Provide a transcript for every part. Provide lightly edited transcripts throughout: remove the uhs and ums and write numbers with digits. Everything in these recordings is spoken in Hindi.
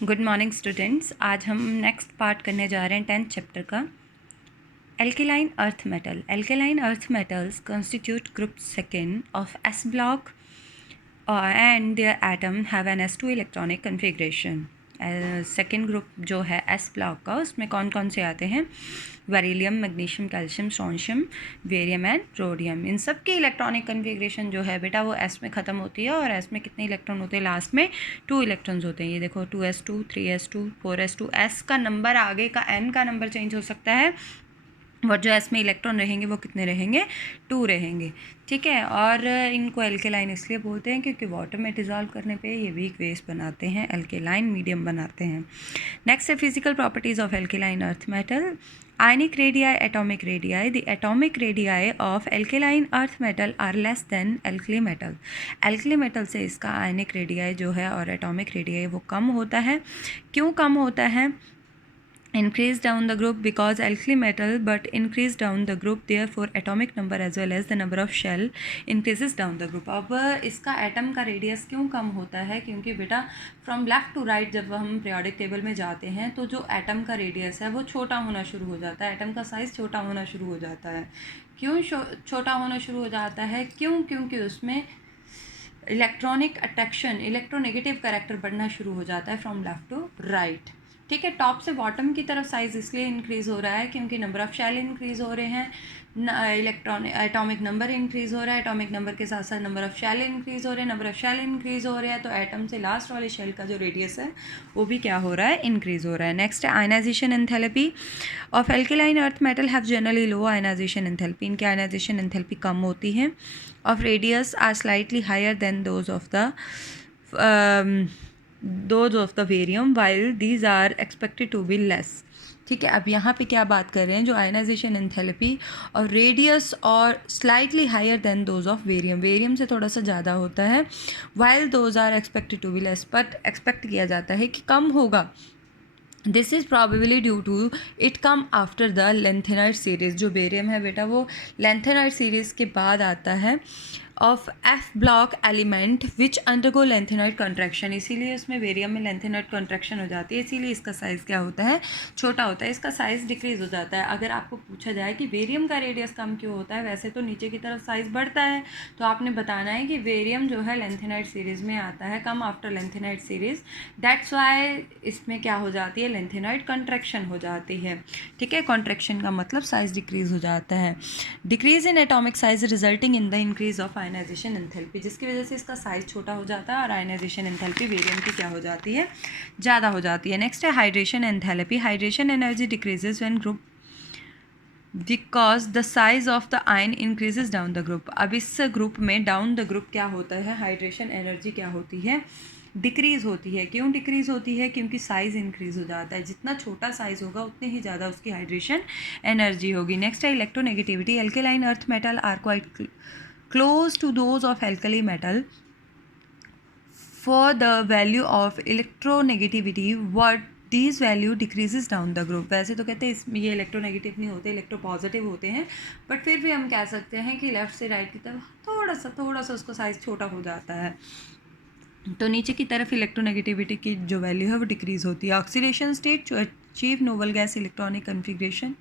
Good morning students. आज हम नेक्स्ट पार्ट करने जा रहे हैं 10th चैप्टर का। Alkaline earth metal. Alkaline earth metals constitute group second of s block and their atom have an s2 electronic configuration। Second group जो है एस ब्लॉक का, उसमें कौन कौन से आते हैं? Beryllium, magnesium, calcium, strontium, barium and radium. इन सब की इलेक्ट्रॉनिक कन्फिग्रेशन जो है बेटा वो एस में ख़त्म होती है और एस में कितने इलेक्ट्रॉन होते हैं? लास्ट में 2 इलेक्ट्रॉन्स होते हैं। ये देखो 2s2, 3s2, 4s2। एस का नंबर आगे का एन का नंबर चेंज हो सकता है, और जो एस में इलेक्ट्रॉन रहेंगे वो कितने रहेंगे? 2 रहेंगे। ठीक है। और इनको एल्केलाइन इसलिए बोलते हैं क्योंकि वाटर में डिज़ोल्व करने पे ये वीक बेस बनाते हैं, एल्केलाइन मीडियम बनाते हैं। नेक्स्ट है physical properties of alkaline earth metal. Ionic radii, atomic radii. The atomic radii of alkaline earth metal are less than alkali metal. Alkali metal से इसका आयनिक रेडियाई जो है और एटॉमिक रेडियाई वो कम होता है। क्यों कम होता है? increase down the group because alkali metal, but increase down the group, therefore atomic number as well as the number of shell increases down the group। अब इसका एटम का रेडियस क्यों कम होता है? क्योंकि बेटा फ्रॉम लेफ़्ट टू राइट जब हम पीरियोडिक टेबल में जाते हैं तो जो एटम का रेडियस है वो छोटा होना शुरू हो जाता है, एटम का साइज़ छोटा होना शुरू हो जाता है। क्यों छोटा होना शुरू हो जाता है? क्योंकि उसमें इलेक्ट्रॉनिक अट्रैक्शन, इलेक्ट्रोनेगेटिव कैरेक्टर बढ़ना शुरू हो जाता है फ्रॉम लेफ़्ट टू राइट। ठीक है। टॉप से बॉटम की तरफ साइज़ इसलिए इंक्रीज़ हो रहा है क्योंकि नंबर ऑफ़ शेल इंक्रीज़ हो रहे हैं, एटॉमिक नंबर इंक्रीज़ हो रहा है, एटॉमिक नंबर के साथ साथ नंबर ऑफ़ शेल इंक्रीज़ हो रहे हैं, नंबर ऑफ़ शेल इंक्रीज़ हो रहे हैं तो एटम से लास्ट वाले शेल का जो रेडियस है वो भी क्या हो रहा है? इंक्रीज़ हो रहा है। नेक्स्ट है ionization enthalpy of alkaline earth metal have generally low ionization enthalpy. इनकी आयनाइजेशन एंथैल्पी कम होती है। Of radius are slightly higher than those of the barium while these are expected to be less। ठीक है। अब यहाँ पे क्या बात कर रहे हैं? जो आयनाइजेशन एंथैल्पी और रेडियस और slightly higher than those of barium, barium से थोड़ा सा ज़्यादा होता है। While those are expected to be less, but expect किया जाता है कि कम होगा। This is probably due to it come after the lanthanide series. जो बेरियम है बेटा वो लेंथेनाइट सीरीज़ के बाद आता है of f block element which undergo lanthanide contraction. इसीलिए उसमें बेरियम में लेंथेनाइट कॉन्ट्रैक्शन हो जाती है, इसीलिए इसका साइज़ क्या होता है? छोटा होता है, इसका साइज़ डिक्रीज़ हो जाता है। अगर आपको पूछा जाए कि बेरियम का रेडियस कम क्यों होता है, वैसे तो नीचे की तरफ साइज़ बढ़ता है, तो आपने बताना है कि बेरियम जो है लेंथेनाइट सीरीज़ में आता है, come after lanthanide series, that's why इसमें क्या हो जाती है? लेंथेनाइट कॉन्ट्रैक्शन हो जाती है। ठीक है। कॉन्ट्रैक्शन का मतलब साइज़ डिक्रीज़ हो जाता है। Decrease in atomic size resulting in the increase of ionization enthalpy, जिसकी वजह से इसका साइज़ छोटा हो जाता है और आयनाइजेशन एंथैल्पी बेरियम की क्या हो जाती है? ज़्यादा हो जाती है। नेक्स्ट है hydration enthalpy. Hydration energy decreases when group because the size of the ion increases down the group. अब इस ग्रुप में डाउन द ग्रुप क्या होता है? हाइड्रेशन एनर्जी क्या होती है? डिक्रीज़ होती है। क्यों डिक्रीज़ होती है? क्योंकि साइज़ इंक्रीज़ हो जाता है। जितना छोटा साइज़ होगा उतनी ही ज़्यादा उसकी हाइड्रेशन एनर्जी होगी। नेक्स्ट है electronegativity. Alkaline earth metal are quite close to those of alkali metal for the value of electronegativity but this value decreases down the group. वैसे तो कहते हैं इसमें ये इलेक्ट्रोनेगेटिव नहीं होते, इलेक्ट्रोपॉजिटिव होते हैं, बट फिर भी हम कह सकते हैं कि लेफ़्ट से राइट की तरफ थोड़ा सा उसका साइज़ छोटा हो जाता है, तो नीचे की तरफ इलेक्ट्रोनेगेटिविटी की जो वैल्यू है वो डिक्रीज़ होती है। Oxidation state to achieve noble gas electronic configuration,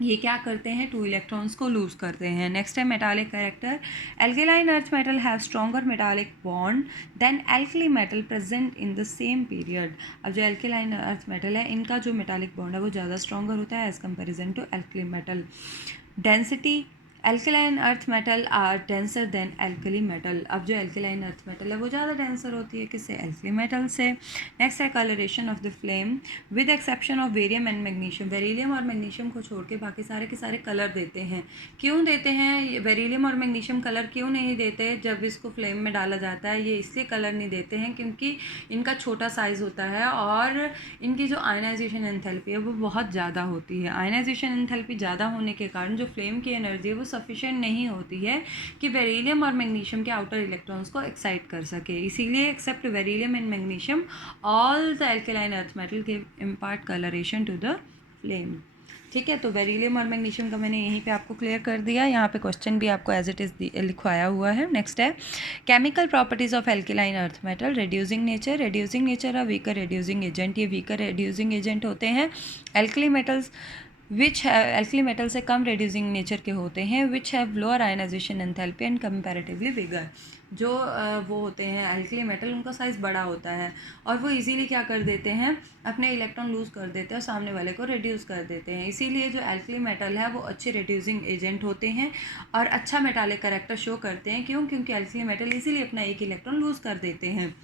ये क्या करते हैं? 2 इलेक्ट्रॉन्स को लूज़ करते हैं। नेक्स्ट है metallic character. Alkaline earth metal have stronger metallic bond than alkali metal present in the same period. अब जो एल्केलाइन अर्थ मेटल है इनका जो मेटालिक बॉन्ड है वो ज़्यादा स्ट्रॉन्गर होता है as comparison to alkali metal. Density, alkaline earth metal are denser than alkali metal. अब जो एल्केलाइन अर्थ मेटल है वो ज़्यादा डेंसर होती है किससे? एल्कली मेटल से। नेक्स्ट है colouration of the flame with exception of barium and magnesium. Beryllium और मैग्नीशियम को छोड़ के बाकी सारे के सारे कलर देते हैं। क्यों देते हैं? बेरिलियम और मैग्नीशियम कलर क्यों नहीं देते जब इसको फ्लेम में डाला जाता है? ये इसलिए कलर नहीं देते हैं क्योंकि इनका छोटा साइज़ होता है और इनकी जो आयनाइजेशन एंथैल्पी है वो बहुत ज़्यादा होती है। आयनाइजेशन एंथैल्पी ज़्यादा होने के कारण जो फ्लेम की एनर्जी है वो सफिशिएंट नहीं होती है कि बेरिलियम और मैग्नीशियम के आउटर इलेक्ट्रॉन्स को एक्साइट कर सके। इसीलिए except beryllium and magnesium all the alkaline earth metal give impart coloration to the flame. ठीक है, तो बेरिलियम और मैग्नीशियम का मैंने यहीं पे आपको क्लियर कर दिया। यहाँ पे क्वेश्चन भी आपको एज इट इज़ लिखवाया हुआ है। नेक्स्ट है chemical properties of alkaline earth metal. Reducing nature और वीकर रिड्यूसिंग एजेंट। ये वीकर रिड्यूसिंग एजेंट होते हैं। एल्कली मेटल्स एल्कली मेटल से कम रिड्यूसिंग नेचर के होते हैं, which have lower ionisation enthalpy and comparatively bigger. जो वो होते हैं एल्कली मेटल, उनका साइज़ बड़ा होता है और वो इजीली क्या कर देते हैं, अपने इलेक्ट्रॉन लूज़ कर देते हैं और सामने वाले को रिड्यूस कर देते हैं। इसीलिए जो एल्कली मेटल है वो अच्छे रिड्यूसिंग एजेंट होते हैं और अच्छा मेटालिक कैरेक्टर शो करते हैं। क्यों? क्योंकि एल्कली मेटल इजीली अपना एक इलेक्ट्रॉन लूज़ कर देते हैं।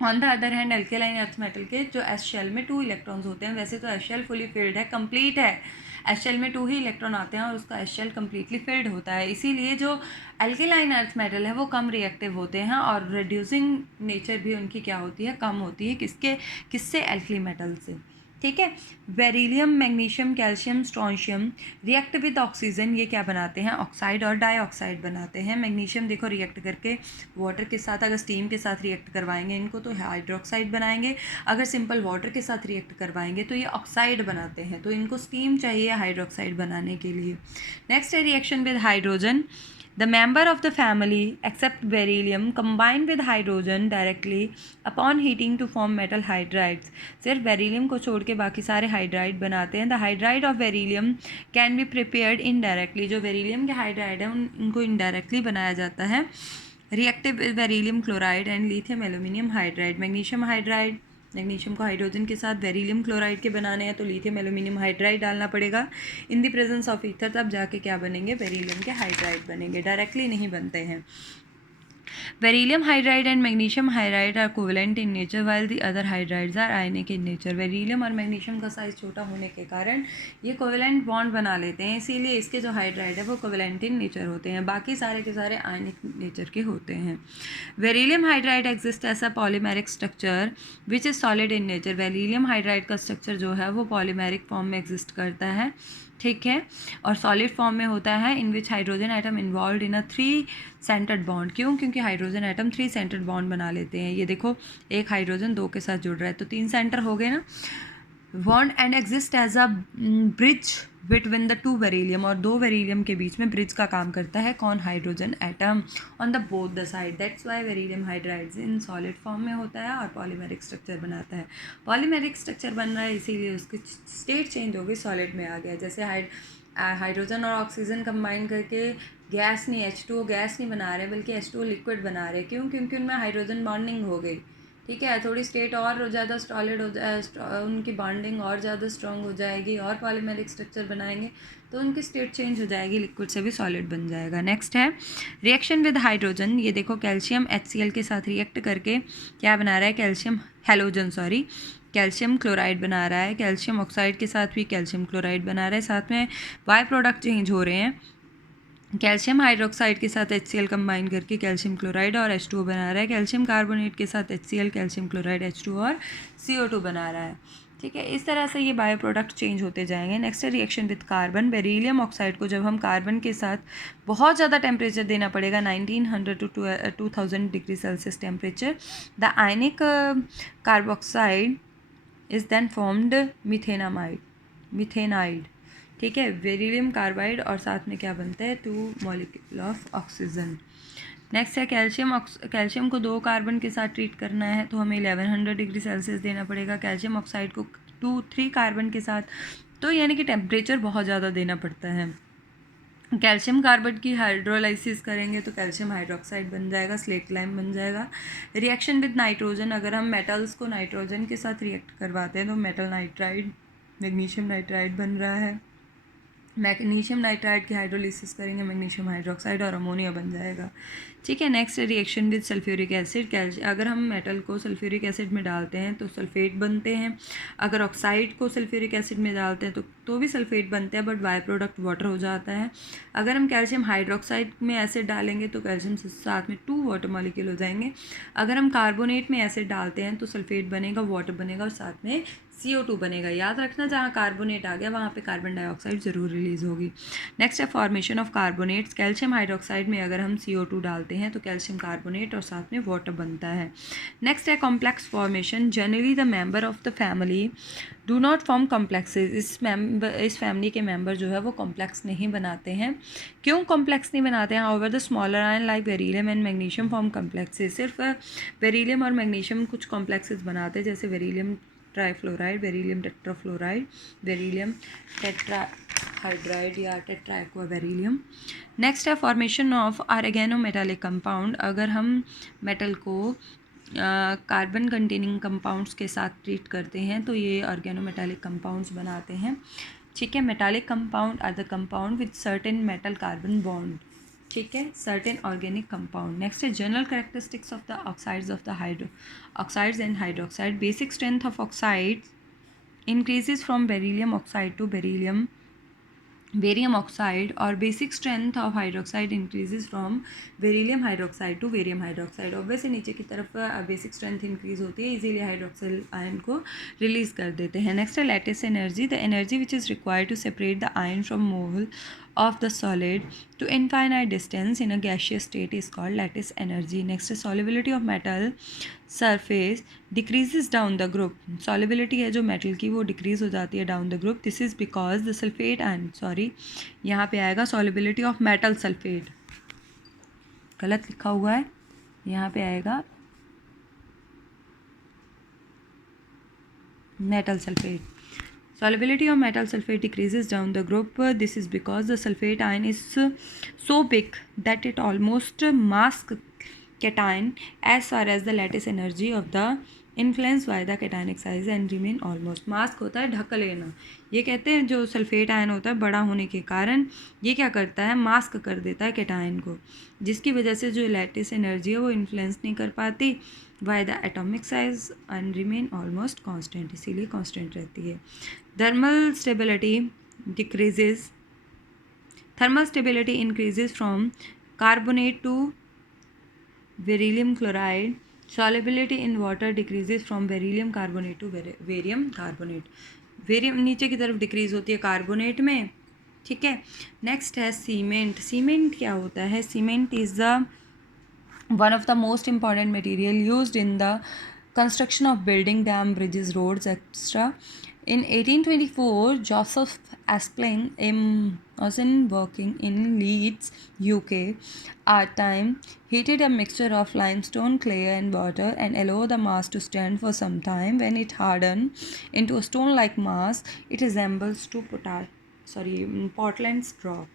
On the other hand alkaline earth metal के जो एस शेल में 2 इलेक्ट्रॉन्स होते हैं। वैसे तो एस शेल फुली फिल्ड है, कंप्लीट है, एस शेल में 2 ही इलेक्ट्रॉन आते हैं और उसका एस शेल कम्प्लीटली फिल्ड होता है। इसीलिए जो एल्केलाइन अर्थ मेटल है वो कम रिएक्टिव होते हैं और रिड्यूसिंग नेचर भी उनकी क्या होती है, कम होती है। किससे? एल्कली मेटल से। ठीक है। Beryllium, magnesium, calcium, strontium react with oxygen. ये क्या बनाते हैं? ऑक्साइड और डाइऑक्साइड बनाते हैं। मैग्नीशियम देखो रिएक्ट करके वाटर के साथ, अगर स्टीम के साथ रिएक्ट करवाएंगे इनको तो हाइड्रोक्साइड बनाएंगे, अगर सिंपल वाटर के साथ रिएक्ट करवाएंगे तो ये ऑक्साइड बनाते हैं। तो इनको स्टीम चाहिए हाइड्रोक्साइड बनाने के लिए। नेक्स्ट है reaction with hydrogen. The member of the family except beryllium combine with hydrogen directly upon heating to form metal hydrides. सिर्फ बेरिलियम को छोड़ के बाकी सारे हाइड्राइड बनाते हैं। The hydride of beryllium can be prepared indirectly. जो बेरिलियम के हाइड्राइड हैं उनको इनडायरेक्टली बनाया जाता है। Reactive beryllium chloride and lithium aluminium hydride. Magnesium hydride, magnesium को हाइड्रोजन के साथ बेरिलियम क्लोराइड के बनाने हैं तो लिथियम एल्यूमिनियम हाइड्राइड डालना पड़ेगा। In the presence of ether तब जाके क्या बनेंगे? बेरिलियम के हाइड्राइड बनेंगे, डायरेक्टली नहीं बनते हैं। Beryllium hydride and magnesium hydride are covalent in nature while the other hydrides are ionic in nature. Beryllium और magnesium का साइज छोटा होने के कारण ये कोवेलेंट बॉन्ड बना लेते हैं, इसीलिए इसके जो हाइड्राइड है वो कोवेलेंट इन नेचर होते हैं, बाकी सारे के सारे आयनिक नेचर के होते हैं। Beryllium hydride exist as a polymeric structure which is solid in nature. Beryllium hydride का स्ट्रक्चर जो है वो पॉलीमेरिक फॉर्म में एग्जिस्ट करता है, ठीक है, और सॉलिड फॉर्म में होता है। In which hydrogen atom involve in a 3 centred bond. क्यों? क्योंकि हाइड्रोजन एटम 3 सेंटर्ड बॉन्ड बना लेते हैं। ये देखो एक हाइड्रोजन 2 के साथ जुड़ रहा है तो 3 सेंटर हो गए ना bond, and exist as a bridge between the 2 beryllium. और 2 बेरिलियम के बीच में ब्रिज का काम करता है कौन? Hydrogen atom on the both the side. That's why beryllium hydrides in solid form में होता है और पॉलीमेरिक स्ट्रक्चर बनाता है। पॉलीमेरिक स्ट्रक्चर बन रहा है इसीलिए उसकी स्टेट चेंज हो गई, सॉलिड में आ गया। जैसे हाइड्रोजन और ऑक्सीजन कंबाइन करके गैस नहीं, H2O गैस नहीं बना रहे बल्कि H2O लिक्विड बना रहे। क्यों? क्योंकि उनमें हाइड्रोजन बॉन्डिंग हो गई, ठीक है, थोड़ी स्टेट और ज़्यादा सॉलिड हो जाए, उनकी बॉन्डिंग और ज़्यादा स्ट्रॉन्ग हो जाएगी और पॉलीमेरिक स्ट्रक्चर बनाएंगे तो उनकी स्टेट चेंज हो जाएगी, लिक्विड से भी सॉलिड बन जाएगा। नेक्स्ट है रिएक्शन विद हाइड्रोजन। ये देखो कैल्शियम HCl के साथ रिएक्ट करके क्या बना रहा है? Calcium halogen, sorry, calcium chloride बना रहा है। कैल्शियम ऑक्साइड के साथ भी कैल्शियम क्लोराइड बना रहा है, साथ में बाय प्रोडक्ट चेंज हो रहे हैं। कैल्शियम हाइड्रोक्साइड के साथ HCl कंबाइन करके कैल्शियम क्लोराइड और H2O बना रहा है। कैल्शियम कार्बोनेट के साथ HCl, कैल्शियम क्लोराइड, H2O और CO2 बना रहा है, ठीक है। इस तरह से ये बायो प्रोडक्ट चेंज होते जाएंगे। नेक्स्ट है reaction with carbon. Beryllium oxide को जब हम कार्बन के साथ बहुत ज़्यादा टेम्परेचर देना पड़ेगा, 1900 to 2000 degree Celsius temperature, the ionic carboxide is then formed methanide, ठीक है, बेरिलियम कार्बाइड और साथ में क्या बनता है? 2 मॉलिक्यूल ऑफ ऑक्सीजन। नेक्स्ट है कैल्शियम को 2 कार्बन के साथ ट्रीट करना है तो हमें 1100 डिग्री सेल्सियस देना पड़ेगा। कैल्शियम ऑक्साइड को 3 कार्बन के साथ, तो यानी कि टेम्परेचर बहुत ज़्यादा देना पड़ता है। कैल्शियम कार्बाइड की हाइड्रोलाइसिस करेंगे तो कैल्शियम हाइड्रोक्साइड बन जाएगा, स्लेट लाइम बन जाएगा। रिएक्शन विद नाइट्रोजन, अगर हम मेटल्स को नाइट्रोजन के साथ रिएक्ट करवाते हैं तो मेटल नाइट्राइड, मैग्नीशियम नाइट्राइड बन रहा है। मैग्नीशियम नाइट्राइड की हाइड्रोलिसिस करेंगे, मैग्नीशियम हाइड्रोक्साइड और अमोनिया बन जाएगा, ठीक है। Next reaction with sulphuric acid. अगर हम मेटल को सल्फ्यूरिक एसिड में डालते हैं तो सल्फेट बनते हैं, अगर ऑक्साइड को सल्फ्यूरिक एसिड में डालते हैं तो भी सल्फेट बनते हैं, बट बाय प्रोडक्ट वाटर हो जाता है। अगर हम कैल्शियम हाइड्रोक्साइड में एसिड डालेंगे तो कैल्शियम से साथ में 2 वाटर मॉलिक्यूल हो जाएंगे। अगर हम कार्बोनेट में एसिड डालते हैं तो सल्फेट बनेगा, वाटर बनेगा और साथ में CO2 बनेगा। याद रखना, जहाँ कार्बोनेट आ गया वहाँ पे कार्बन डाइऑक्साइड ज़रूर रिलीज़ होगी। नेक्स्ट है formation of carbonates. Calcium hydroxide में अगर हम CO2 डालते हैं तो कैल्शियम कार्बोनेट और साथ में वाटर बनता है। नेक्स्ट है complex formation. Generally the member of the family do not form complexes. इस फैमिली के मेंबर जो है वो कॉम्प्लेक्स नहीं बनाते हैं। क्यों कॉम्प्लेक्स नहीं बनाते हैं? However the smaller ion like beryllium and magnesium form complexes. सिर्फ बेरिलियम और मैग्नीशियम कुछ कॉम्प्लेक्सेस बनाते हैं, जैसे beryllium trifluoride, beryllium tetrafluoride, beryllium tetrahydride या टेट्राएक्वा बेरिलियम। नेक्स्ट है फॉर्मेशन ऑफ ऑर्गेनोमेटालिक कंपाउंड। अगर हम मेटल को कार्बन कंटेनिंग कंपाउंड्स के साथ ट्रीट करते हैं तो ये ऑर्गेनोमेटालिक कंपाउंड्स बनाते हैं। ठीक है, metallic compound are the compound with certain metal carbon bond. ठीक है, सर्टेन ऑर्गेनिक कंपाउंड। नेक्स्ट है general characteristics of the oxides and hydroxide. Basic strength of oxide increases from beryllium oxide to barium oxide, और basic strength of hydroxide increases from beryllium hydroxide to barium hydroxide। Obviously नीचे की तरफ बेसिक स्ट्रेंथ इंक्रीज होती है, इजीली हाइड्रोक्सिल आयन को रिलीज कर देते हैं। नेक्स्ट है lattice energy. The energy which is required to separate the ion from mole of the solid to infinite distance in a gaseous state is called lattice energy. Next is solubility of metal surface decreases down the group. Solubility है जो metal की वो decrease हो जाती है down the group. This is because the sulfate and यहाँ पे आएगा solubility of metal sulfate, गलत लिखा हुआ है, यहाँ पे आएगा metal sulfate. Solubility of metal sulfate decreases down the group. This is because the sulfate ion is so big that it almost masks cation as far as the lattice energy of the influence by the cationic size and remain almost। Mask होता है ढक लेना। ये कहते हैं जो सल्फेट आयन होता है बड़ा होने के कारण ये क्या करता है, मास्क कर देता है कैटायन को, जिसकी वजह से जो लैटिस एनर्जी है वो इन्फ्लुएंस नहीं कर पाती by the atomic size and remain almost constant, इसीलिए कांस्टेंट रहती है। Thermal stability decreases. Thermal stability increases from carbonate to beryllium chloride. Solubility in water decreases from beryllium carbonate to barium carbonate. Barium नीचे की तरफ डिक्रीज होती है कार्बोनेट में। ठीक है, नेक्स्ट है सीमेंट। सीमेंट क्या होता है? Cement is the one of the most important material used in the construction of building, dam, bridges, roads etcetera. In 1824, Joseph Aspling was working in Leeds, UK. At time, heated a mixture of limestone, clay, and water, and allowed the mass to stand for some time. When it hardened into a stone-like mass, it resembles to Portland's rock.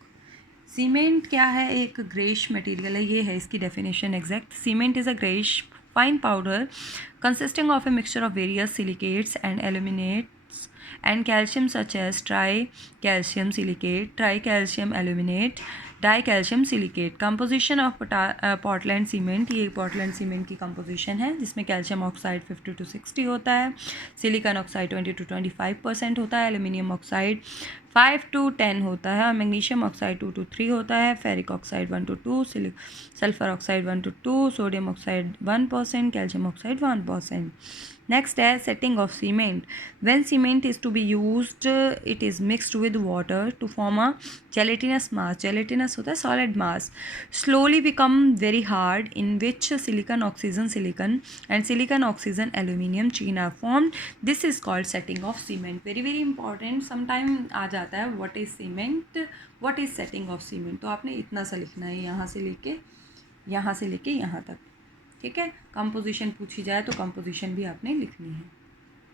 Cement क्या है? एक ग्रेश मटेरियल है, ये है इसकी definition exact. Cement is a greyish fine powder consisting of a mixture of various silicates and aluminates and calcium such as tricalcium silicate, tricalcium aluminate, dicalcium silicate. Composition of Portland cement, ये पोर्टलैंड सीमेंट की कंपोजिशन है जिसमें कैल्शियम ऑक्साइड 50 to 60 होता है, सिलिकॉन ऑक्साइड 20 to 25% होता है, एल्यूमिनियम ऑक्साइड 5 to 10 होता है और मैग्नीशियम ऑक्साइड 2 to 3 होता है, ferric oxide 1 to 2, sulphur oxide 1 to 2, sodium oxide 1%, calcium oxide 1%। Next है setting of cement. When cement is to be used it is mixed with water to form a gelatinous mass. Gelatinous होता है solid mass. Slowly become very hard in which silicon oxygen aluminium chain are formed. This is called setting of cement. Very very important sometime आ जाता है what is cement, what is setting of cement. तो आपने इतना सा लिखना है यहाँ से लेके यहाँ तक। ठीक है, कंपोजिशन पूछी जाए तो कंपोजिशन भी आपने लिखनी है।